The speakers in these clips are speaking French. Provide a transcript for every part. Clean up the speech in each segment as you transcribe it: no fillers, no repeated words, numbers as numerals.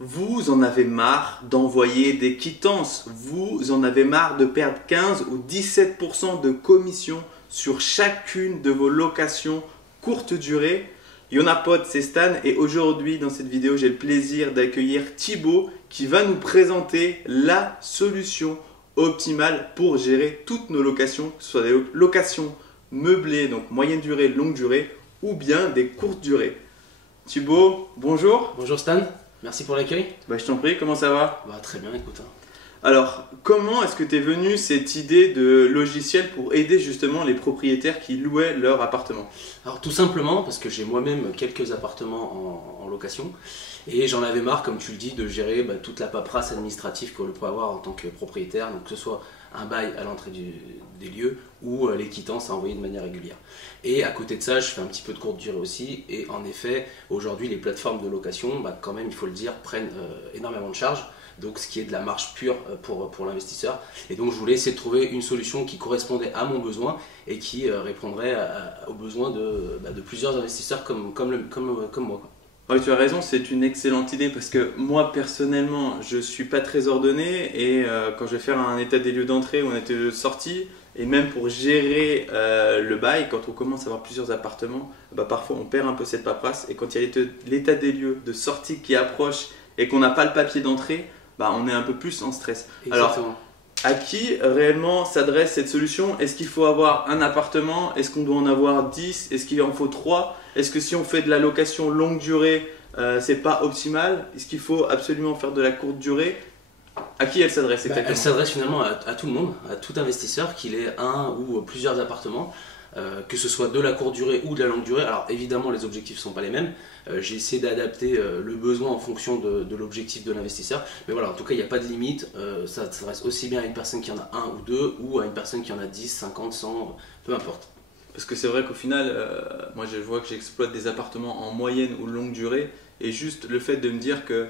Vous en avez marre d'envoyer des quittances, vous en avez marre de perdre 15 ou 17% de commission sur chacune de vos locations courte durée. Yonapod, c'est Stan et aujourd'hui dans cette vidéo j'ai le plaisir d'accueillir Thibaut qui va nous présenter la solution optimale pour gérer toutes nos locations, que ce soit des locations meublées, donc moyenne durée, longue durée ou bien des courtes durées. Thibaut, bonjour. Bonjour Stan, merci pour l'accueil. Je t'en prie, comment ça va? Très bien, écoute. Alors, comment est-ce que t'es venu cette idée de logiciel pour aider justement les propriétaires qui louaient leur appartement? Alors tout simplement parce que j'ai moi-même quelques appartements en location et j'en avais marre, comme tu le dis, de gérer toute la paperasse administrative qu'on peut avoir en tant que propriétaire, donc que ce soit un bail à l'entrée des lieux ou les quittances à envoyer de manière régulière. Et à côté de ça, je fais un petit peu de courte durée aussi et en effet, aujourd'hui les plateformes de location, quand même il faut le dire, prennent énormément de charges. Donc ce qui est de la marge pure pour l'investisseur. Et donc je voulais essayer de trouver une solution qui correspondait à mon besoin et qui répondrait aux besoins de plusieurs investisseurs comme moi. Oui, tu as raison, c'est une excellente idée parce que moi personnellement je suis pas très ordonné et quand je vais faire un état des lieux d'entrée ou un état des lieux de sortie et même pour gérer le bail, quand on commence à avoir plusieurs appartements, parfois on perd un peu cette paperasse et quand il y a l'état des lieux de sortie qui approche et qu'on n'a pas le papier d'entrée, on est un peu plus en stress. Exactement. Alors, à qui réellement s'adresse cette solution? Est-ce qu'il faut avoir un appartement? Est-ce qu'on doit en avoir 10? Est-ce qu'il en faut 3? Est-ce que si on fait de la location longue durée, c'est pas optimal? Est-ce qu'il faut absolument faire de la courte durée? À qui elle s'adresse exactement? Elle s'adresse finalement à tout le monde, à tout investisseur, qu'il ait un ou plusieurs appartements. Que ce soit de la courte durée ou de la longue durée. Alors évidemment les objectifs ne sont pas les mêmes, j'ai essayé d'adapter le besoin en fonction de l'objectif de l'investisseur, mais voilà, en tout cas il n'y a pas de limite, ça s'adresse aussi bien à une personne qui en a un ou deux ou à une personne qui en a 10, 50, 100, peu importe. Parce que c'est vrai qu'au final, moi je vois que j'exploite des appartements en moyenne ou longue durée et juste le fait de me dire que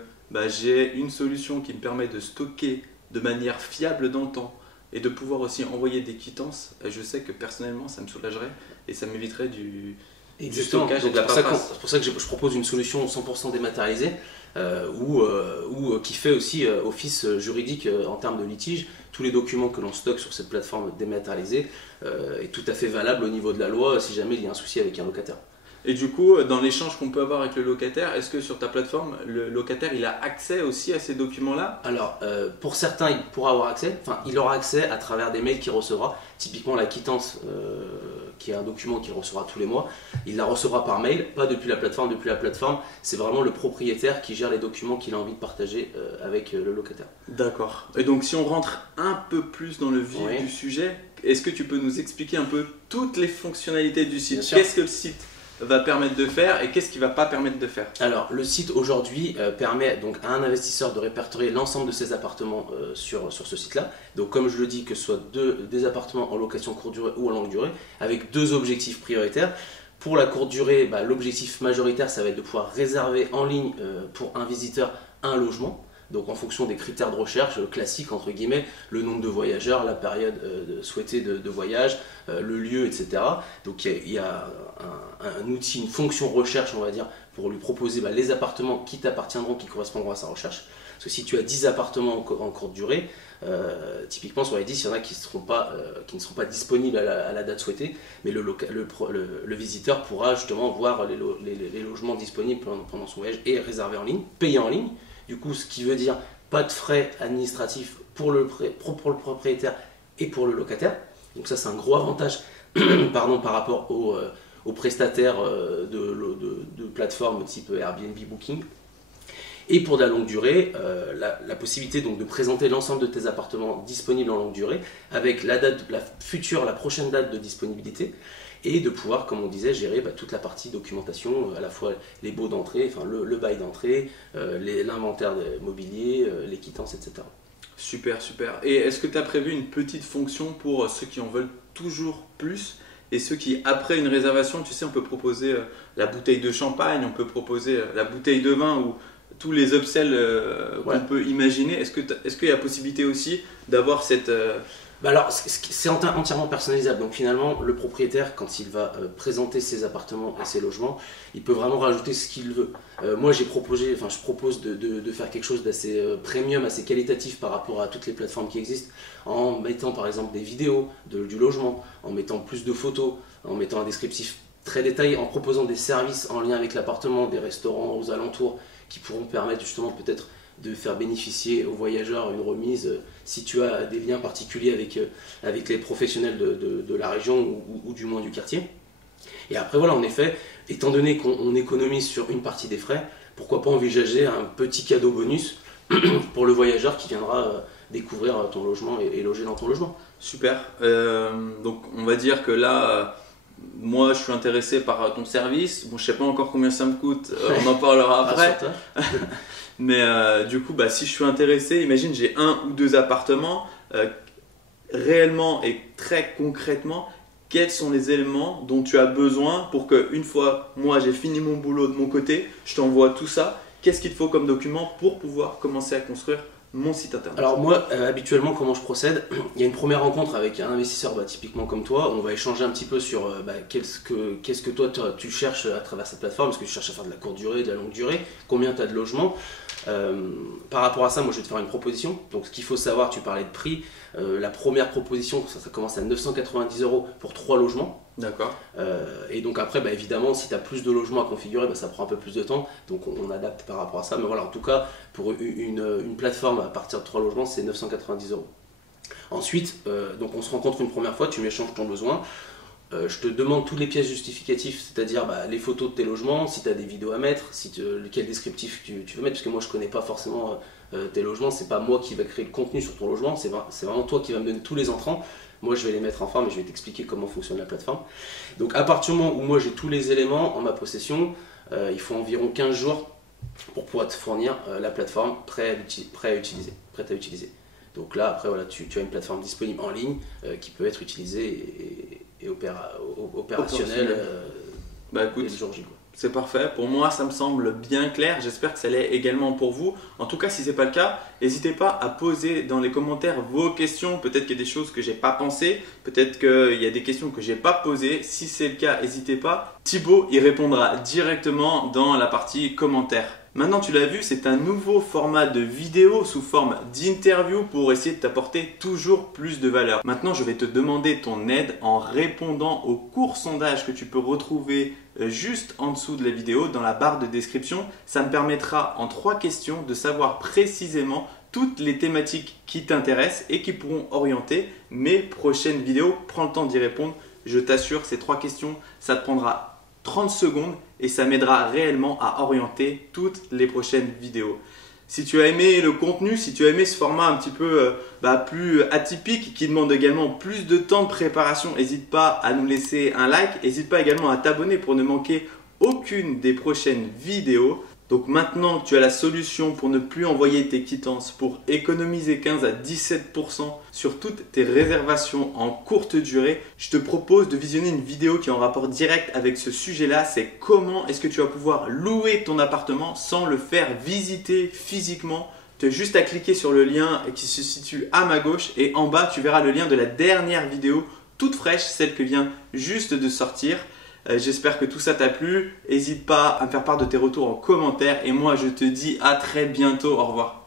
j'ai une solution qui me permet de stocker de manière fiable dans le temps et de pouvoir aussi envoyer des quittances, je sais que personnellement ça me soulagerait et ça m'éviterait du stockage et de la paperasse. C'est pour ça que je propose une solution 100% dématérialisée ou qui fait aussi office juridique en termes de litige. Tous les documents que l'on stocke sur cette plateforme dématérialisée est tout à fait valable au niveau de la loi si jamais il y a un souci avec un locataire. Et du coup, dans l'échange qu'on peut avoir avec le locataire, est-ce que sur ta plateforme, le locataire il a accès aussi à ces documents-là? Alors, pour certains, il pourra avoir accès, il aura accès à travers des mails qu'il recevra. Typiquement, la quittance, qui est un document qu'il recevra tous les mois, il la recevra par mail, pas depuis la plateforme. Depuis la plateforme, c'est vraiment le propriétaire qui gère les documents qu'il a envie de partager avec le locataire. D'accord. Et donc, si on rentre un peu plus dans le vif du sujet, est-ce que tu peux nous expliquer un peu toutes les fonctionnalités du site? Qu'est-ce que le site va permettre de faire et qu'est-ce qui ne va pas permettre de faire? Alors le site aujourd'hui permet donc à un investisseur de répertorier l'ensemble de ses appartements sur ce site là. Donc comme je le dis, que ce soit des appartements en location courte durée ou en longue durée, avec deux objectifs prioritaires. Pour la courte durée, l'objectif majoritaire ça va être de pouvoir réserver en ligne pour un visiteur un logement. Donc en fonction des critères de recherche classiques, entre guillemets, le nombre de voyageurs, la période souhaitée de voyage, le lieu, etc. Donc il y a un outil, une fonction recherche, on va dire, pour lui proposer les appartements qui t'appartiendront, qui correspondront à sa recherche. Parce que si tu as 10 appartements en courte durée, typiquement sur les 10, il y en a qui ne seront pas disponibles à la date souhaitée, mais le visiteur pourra justement voir les logements disponibles pendant son voyage et réserver en ligne, payer en ligne. Du coup, ce qui veut dire pas de frais administratifs pour le propriétaire et pour le locataire. Donc ça, c'est un gros avantage par rapport aux prestataires de plateformes type Airbnb, Booking. Et pour de la longue durée, la possibilité donc de présenter l'ensemble de tes appartements disponibles en longue durée avec la prochaine date de disponibilité et de pouvoir, comme on disait, gérer toute la partie documentation, à la fois les baux d'entrée, le bail d'entrée, l'inventaire mobilier, les quittances, etc. Super, super. Et est-ce que tu as prévu une petite fonction pour ceux qui en veulent toujours plus et ceux qui, après une réservation, tu sais, on peut proposer la bouteille de champagne, on peut proposer la bouteille de vin ou tous les upsells qu'on peut imaginer. Est-ce qu'il y a possibilité aussi d'avoir cette Bah alors, c'est entièrement personnalisable. Donc finalement, le propriétaire, quand il va présenter ses appartements et ses logements, il peut vraiment rajouter ce qu'il veut. Moi, je propose de faire quelque chose d'assez premium, assez qualitatif par rapport à toutes les plateformes qui existent, en mettant par exemple des vidéos du logement, en mettant plus de photos, en mettant un descriptif très détaillé, en proposant des services en lien avec l'appartement, des restaurants aux alentours, qui pourront permettre justement peut-être de faire bénéficier aux voyageurs une remise si tu as des liens particuliers avec les professionnels de la région ou du moins du quartier. Et après voilà, en effet, étant donné qu'on économise sur une partie des frais, pourquoi pas envisager un petit cadeau bonus pour le voyageur qui viendra découvrir ton logement et loger dans ton logement. Super. Donc on va dire que là, moi je suis intéressé par ton service. Bon, je sais pas encore combien ça me coûte, on en parlera après. Mais du coup, si je suis intéressé, imagine j'ai 1 ou 2 appartements, réellement et très concrètement, quels sont les éléments dont tu as besoin pour que, une fois moi j'ai fini mon boulot de mon côté, je t'envoie tout ça. Qu'est-ce qu'il te faut comme document pour pouvoir commencer à construire mon site internet? Alors moi, habituellement, comment je procède? Il y a une première rencontre avec un investisseur typiquement comme toi. On va échanger un petit peu sur qu'est-ce que toi tu cherches à travers cette plateforme. Est-ce que tu cherches à faire de la courte durée, de la longue durée? Combien tu as de logements? Par rapport à ça, moi je vais te faire une proposition. Donc ce qu'il faut savoir, tu parlais de prix. La première proposition, ça commence à 990 € pour 3 logements. D'accord. Et donc après, évidemment, si tu as plus de logements à configurer, ça prend un peu plus de temps. Donc on adapte par rapport à ça. Mais voilà, en tout cas, pour une plateforme à partir de 3 logements, c'est 990 €. Ensuite, donc on se rencontre une première fois, tu m'échanges ton besoin. Je te demande toutes les pièces justificatives, c'est-à-dire les photos de tes logements, si tu as des vidéos à mettre, quel descriptif tu veux mettre, parce que moi je ne connais pas forcément tes logements, c'est pas moi qui va créer le contenu sur ton logement, c'est vraiment toi qui vas me donner tous les entrants. Moi je vais les mettre en forme et je vais t'expliquer comment fonctionne la plateforme. Donc à partir du moment où moi j'ai tous les éléments en ma possession, il faut environ 15 jours pour pouvoir te fournir la plateforme prête à utiliser. Donc là après voilà, tu as une plateforme disponible en ligne qui peut être utilisée et opérationnelle écoute, dès le jour J, quoi. C'est parfait, pour moi ça me semble bien clair, j'espère que ça l'est également pour vous. En tout cas, si ce n'est pas le cas, n'hésitez pas à poser dans les commentaires vos questions. Peut-être qu'il y a des choses que j'ai pas pensé, peut-être qu'il y a des questions que j'ai pas posées. Si c'est le cas, n'hésitez pas. Thibaut y répondra directement dans la partie commentaires. Maintenant tu l'as vu, c'est un nouveau format de vidéo sous forme d'interview pour essayer de t'apporter toujours plus de valeur. Maintenant je vais te demander ton aide en répondant au court sondage que tu peux retrouver juste en dessous de la vidéo dans la barre de description. Ça me permettra en 3 questions de savoir précisément toutes les thématiques qui t'intéressent et qui pourront orienter mes prochaines vidéos. Prends le temps d'y répondre, je t'assure, ces 3 questions, ça te prendra 30 secondes et ça m'aidera réellement à orienter toutes les prochaines vidéos. Si tu as aimé le contenu, si tu as aimé ce format un petit peu plus atypique qui demande également plus de temps de préparation, n'hésite pas à nous laisser un like, n'hésite pas également à t'abonner pour ne manquer aucune des prochaines vidéos. Donc maintenant que tu as la solution pour ne plus envoyer tes quittances, pour économiser 15 à 17% sur toutes tes réservations en courte durée, je te propose de visionner une vidéo qui est en rapport direct avec ce sujet-là. C'est comment est-ce que tu vas pouvoir louer ton appartement sans le faire visiter physiquement. Tu as juste à cliquer sur le lien qui se situe à ma gauche et en bas tu verras le lien de la dernière vidéo toute fraîche, celle que vient juste de sortir. J'espère que tout ça t'a plu. N'hésite pas à me faire part de tes retours en commentaire et moi je te dis à très bientôt. Au revoir.